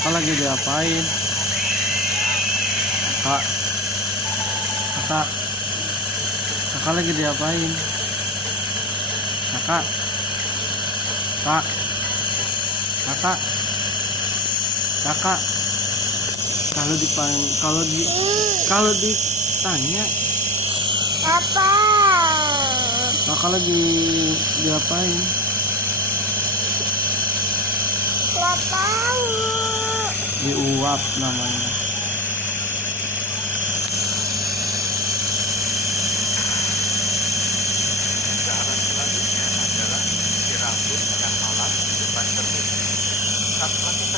Kakak lagi diapain? Kak, kakak, kakak lagi diapain? Kakak, kak, kakak, kakak. Kalau ditanya, Apa? kakak lagi diapain? Nggak tahu. Diuap namanya. Cara selanjutnya adalah sisir rambut dengan alat di depan cermin. Saat melakukan